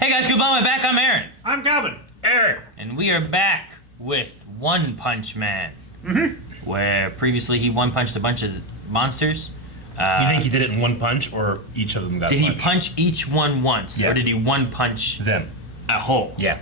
Hey guys, good morning. Back. I'm Aaron. I'm Calvin. Aaron. And we are back with One Punch Man. Where previously he one-punched a bunch of monsters. You think he did it in one punch, or each of them got Did punched? he punch each one once? Yeah. Or did he one-punch them? a whole? Yeah.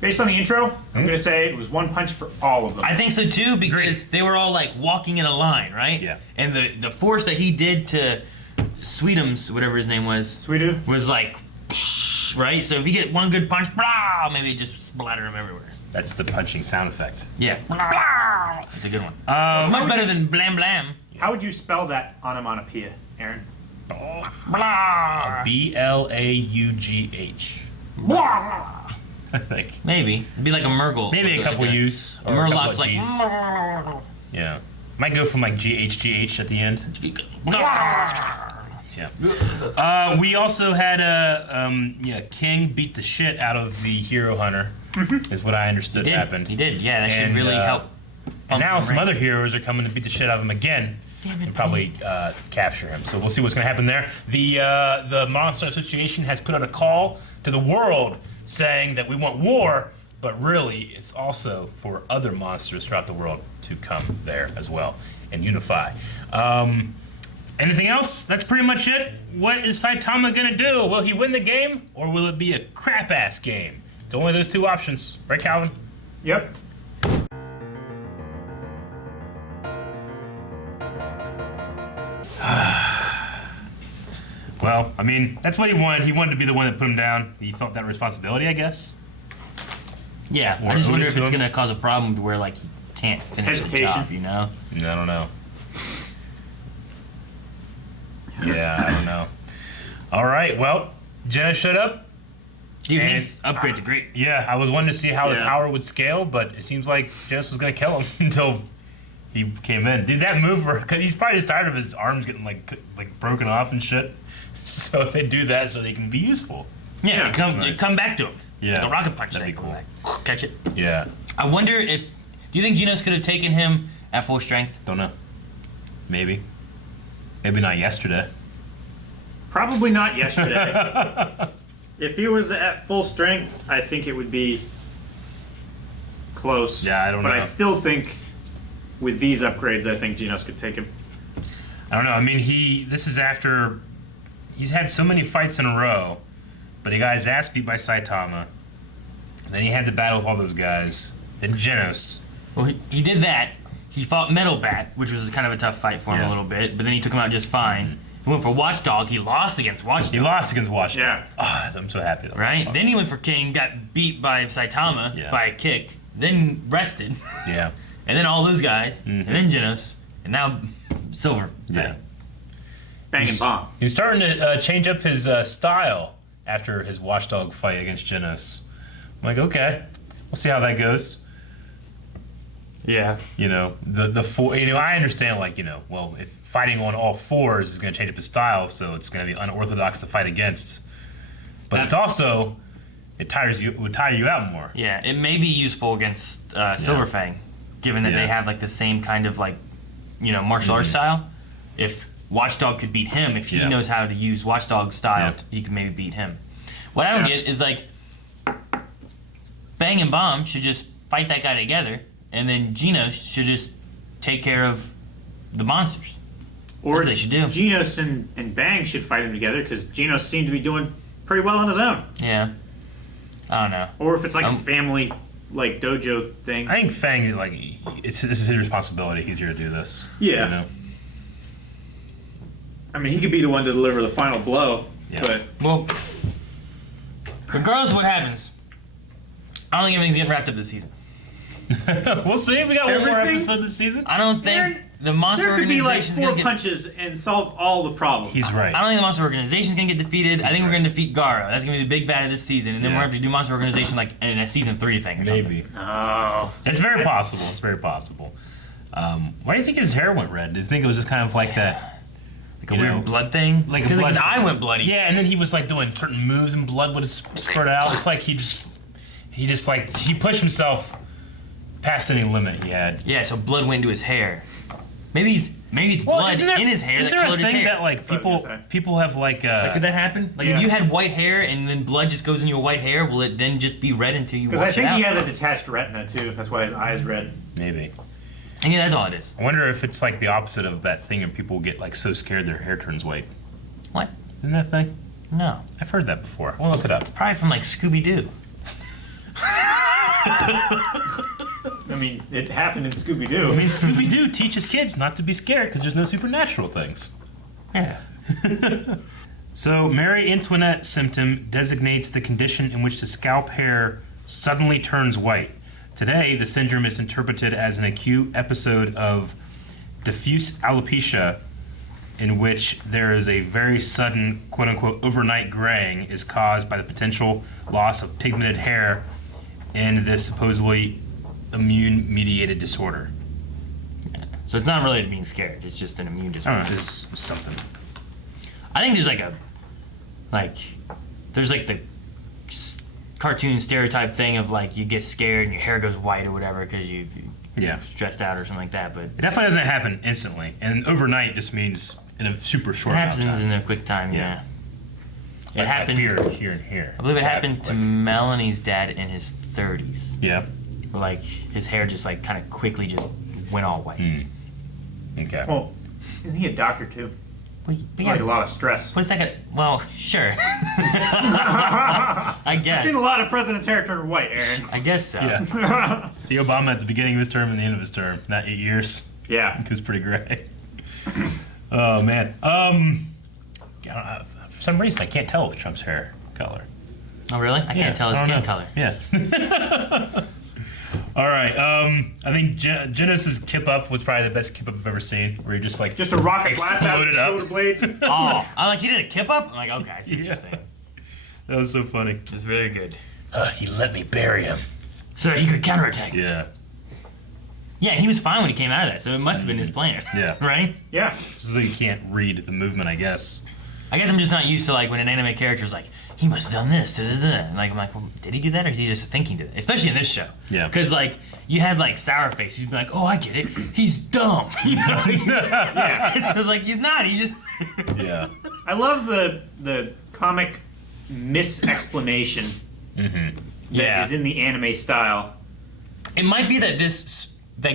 Based on the intro, I'm going to say it was one punch for all of them. I think so too, because they were all like walking in a line, right? Yeah. And the force that he did to Sweetums, whatever his name was, Sweetu? was like, right? So if you get one good punch, blah, maybe it just splatter him everywhere. That's the punching sound effect. Yeah. That's a good one. It's much better than blam blam. How would you spell that onomatopoeia, Aaron? Blah. B-L-A-U-G-H. I think. Maybe. It'd be like a Murgle. Maybe a couple U's. A Murloc's like. Yeah. Might go from like G-H-G-H at the end. Yeah. We also had King beat the shit out of the Hero Hunter, is what I understood happened. He did, yeah, that should really help. And now some other heroes are coming to beat the shit out of him again. And probably capture him. So we'll see what's going to happen there. The Monster Association has put out a call to the world saying that we want war, but really it's also for other monsters throughout the world to come there as well and unify. Anything else? That's pretty much it. What is Saitama going to do? Will he win the game, or will it be a crap-ass game? It's only those two options. Right, Calvin? Yep. Well, I mean, that's what he wanted. He wanted to be the one that put him down. He felt that responsibility, I guess. Yeah, I just wonder if it's going to cause a problem to where, like, he can't finish the job, you know? I don't know. Yeah, I don't know. All right, well, Jenna showed up. Dude, his upgrades are great. Yeah, I was wanting to see how the power would scale, but it seems like Jess was going to kill him until he came in. Dude, that move, because he's probably just tired of his arms getting, like broken off and shit. So they do that so they can be useful. Yeah, come back to him. Yeah. Like a rocket punch. That'd be cool. Like, catch it. Yeah. I wonder if... Do you think Genos could have taken him at full strength? Don't know. Maybe. Maybe not yesterday. Probably not yesterday. If he was at full strength, I think it would be close. Yeah, I don't know. But I still think with these upgrades, I think Genos could take him. I don't know. I mean, this is after he's had so many fights in a row, but he got his ass beat by Saitama. Then he had to battle with all those guys. Then Genos. Well, he did that. He fought Metal Bat, which was kind of a tough fight for him a little bit, but then he took him out just fine. He went for Watchdog. He lost against Watchdog. Yeah. Oh, I'm so happy. Right? Then he went for King, got beat by Saitama by a kick, then rested. Yeah. And then all those guys, and then Genos, and now Silver. Yeah. Bang and bomb. He's starting to change up his style after his Watchdog fight against Genos. I'm like, okay, we'll see how that goes. Yeah. You know, the four. You know, I understand. Like, you know, well, if fighting on all fours is going to change up his style, so it's going to be unorthodox to fight against. But it's also it would tire you out more. Yeah, it may be useful against Silver Fang, given that they have like the same kind of like, you know, martial arts style. If Watchdog could beat him, if he knows how to use Watchdog style, he could maybe beat him. What I don't get is like, Bang and Bomb should just fight that guy together, and then Genos should just take care of the monsters. Or that's what they should do. Genos and Bang should fight him together, because Genos seemed to be doing pretty well on his own. Yeah. I don't know. Or if it's like a family, like, dojo thing. I think Fang, like, this is his responsibility. He's here to do this. Yeah. You know? I mean, he could be the one to deliver the final blow, but... Well, regardless of what happens, I don't think everything's getting wrapped up this season. We'll see. We got one more episode this season. I don't think the monster there could be like organization's 4 punches and solve all the problems. He's right. I don't think the monster organization's gonna get defeated. I think we're gonna defeat Garo. That's gonna be the big bad of this season, and then we're gonna have to do monster organization like in a season 3 thing. Or Maybe. Something. Oh. It's very possible. It's very possible. Why do you think his hair went red? Do you think it was just kind of like that? Like a weird blood thing? Like because his eye went bloody. Yeah, and then he was like doing certain moves and blood would spurt out. It's like he pushed himself past any limit he had. Yeah, so blood went into his hair. Maybe he's maybe it's blood in his hair is that there a colored his thing hair. that like people have like could that happen? Like Yeah. if you had white hair and then blood just goes in your white hair, will it then just be red until you wash it out? Because I think he has a detached retina too. That's why his eye's red. maybe. And yeah, that's all it is. I wonder if it's like the opposite of that thing and people get like so scared their hair turns white. What? Isn't that a thing? No. I've heard that before. We'll look it up. Probably from like Scooby-Doo. I mean, it happened in Scooby-Doo. I mean, Scooby-Doo teaches kids not to be scared because there's no supernatural things. Yeah. So, Marie Antoinette symptom designates the condition in which the scalp hair suddenly turns white. Today, the syndrome is interpreted as an acute episode of diffuse alopecia in which there is a very sudden, quote-unquote, overnight graying is caused by the potential loss of pigmented hair in this supposedly immune-mediated disorder. So it's not really being scared. It's just an immune I disorder. don't know, there's something. I think there's there's the cartoon stereotype thing of like you get scared and your hair goes white or whatever because you're stressed out or something like that. But It definitely doesn't happen instantly, and overnight just means in a super it short amount of happens time. in a quick time. Yeah. It Like happened. here and here. I believe it That, happened to like- Melanie's dad in his 30s. Yeah. Like his hair just like kind of quickly just went all white. Okay. Well, isn't he a doctor too? But Like a lot of stress. What's that gonna? Well, sure. I I've guess. seen a lot of presidents' hair turn white, Aaron. I guess so. Yeah. See Obama at the beginning of his term and the end of his term. Not 8 years. Yeah. It was pretty gray. Oh man. For some reason I can't tell Trump's hair color. Oh really? I can't tell his I don't skin know. color. Yeah. All right. I think Genesis Kip Up was probably the best Kip Up I've ever seen. Where you just like Just a rocket blast out of exploded the up. shoulder blades. Oh, I'm like, you did a kip up? I'm like, okay, I see what Yeah. you're saying. That was so funny. It was very good. He let me bury him. So he could counterattack. Yeah. Yeah, and he was fine when he came out of that, so it must have been his plan. Yeah. Right? Yeah. So you can't read the movement, I guess. I guess I'm just not used to like when an anime character's like, he must have done this, da, da, da. And like I'm like, well, did he do that or is he just thinking to it? Especially in this show. Yeah. Because like you had like Sourface, he'd be like, oh, I get it, he's dumb. You know? Yeah. It was like he's not. He's just. Yeah. I love the comic mis-explanation that is in the anime style. It might be that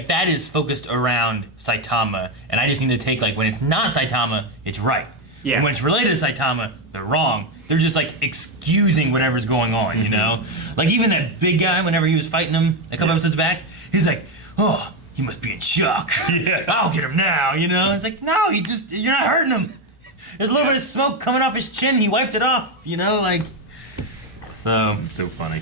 that is focused around Saitama, and I just need to take like when it's not Saitama, it's right. Yeah. And when it's related to Saitama, they're wrong. They're just like excusing whatever's going on, you know? Like even that big guy, whenever he was fighting him a couple episodes back, he's like, oh, he must be in shock. Yeah. I'll get him now, you know? It's like, no, you're not hurting him. There's a little bit of smoke coming off his chin. He wiped it off, you know? Like, so. It's so funny.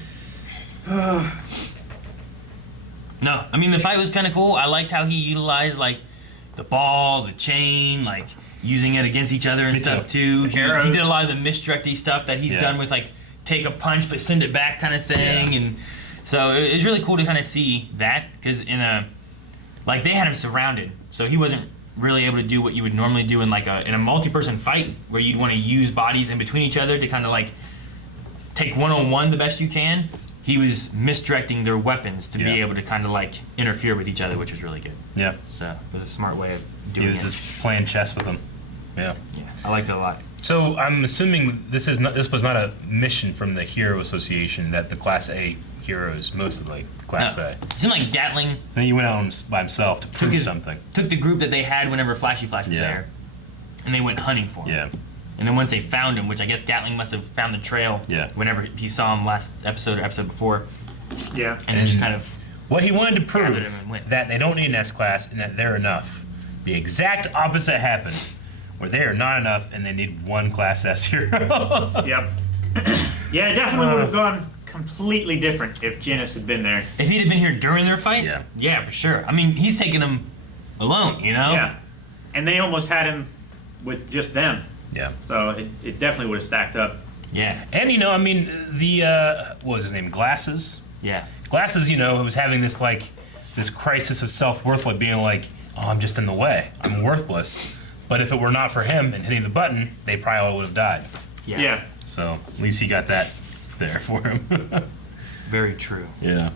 No, I mean the fight was kind of cool. I liked how he utilized like the ball, the chain, like using it against each other and Me stuff too. He Arrows. did a lot of the misdirecty stuff that he's Yeah. done with like take a punch but send it back kind of thing, and so it was really cool to kind of see that because in a like they had him surrounded, so he wasn't really able to do what you would normally do in like in a multi-person fight where you'd want to use bodies in between each other to kind of like take one-on-one the best you can. He was misdirecting their weapons to be Yeah. able to kind of like interfere with each other, which was really good. Yeah. So it was a smart way of He doing was it. just playing chess with them. Yeah. Yeah, I liked it a lot. So I'm assuming this was not a mission from the Hero Association that the Class A heroes, most of like Class No. A. It seemed like Gatling Then he went out by himself to prove something. took the group that they had whenever Flashy Flash was Yeah. there, and they went hunting for him. Yeah. And then once they found him, which I guess Gatling must have found the trail Yeah. whenever he saw him last episode or episode before, Yeah. and then just kind of What he wanted to prove Gathered him and went. that they don't need an S class and that they're enough. The exact opposite happened, where they are not enough and they need one Class S hero. Yep. Yeah, it definitely would have gone completely different if Janice had been there. if he'd have been here during their fight, Yeah. yeah, for sure. I mean, he's taking them alone, you know? Yeah. And they almost had him with just them. Yeah. So it definitely would have stacked up. Yeah. And I mean, the what was his name? Glasses. Yeah. Glasses, was having this crisis of self-worth, like being like, oh, I'm just in the way. I'm worthless. But if it were not for him and hitting the button, they probably all would have died. Yeah. So at least he got that there for him. Very true. Yeah.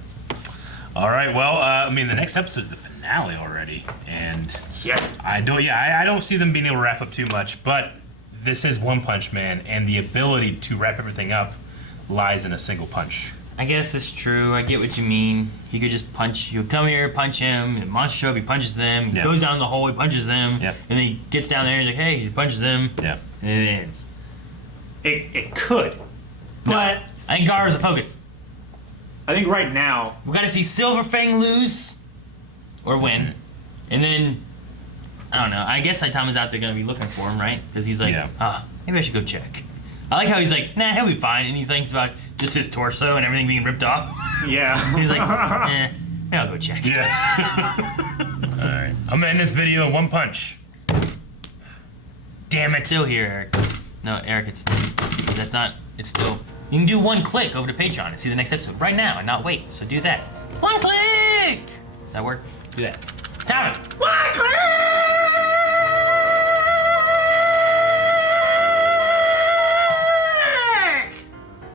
All right. Well, I mean, the next episode is the finale already, and Yeah. I don't see them being able to wrap up too much. But this is One Punch Man, and the ability to wrap everything up lies in a single punch. I guess it's true. I get what you mean. He could just punch. He would come here, punch him. And Monster Show up, he punches them. He goes down the hole, he punches them. Yep. And then he gets down there, he's like, hey, he punches them. Yeah. And it ends. It could. But I think Gaara's the focus. I think right now, We got to see Silver Fang lose or win. And then, I don't know. I guess Saitama's out there going to be looking for him, right? Because he's like, maybe I should go check. I like how he's like, nah, he'll be fine. And he thinks about just his torso and everything being ripped off. yeah. He's like, maybe I'll go check. Yeah. All right. I'm gonna end this video in one punch. Damn it. It's still here, Eric. No, Eric, that's not, it's still, you can do one click over to Patreon and see the next episode right now and not wait. So do that. One click! That work? Do that. Tap it. One click!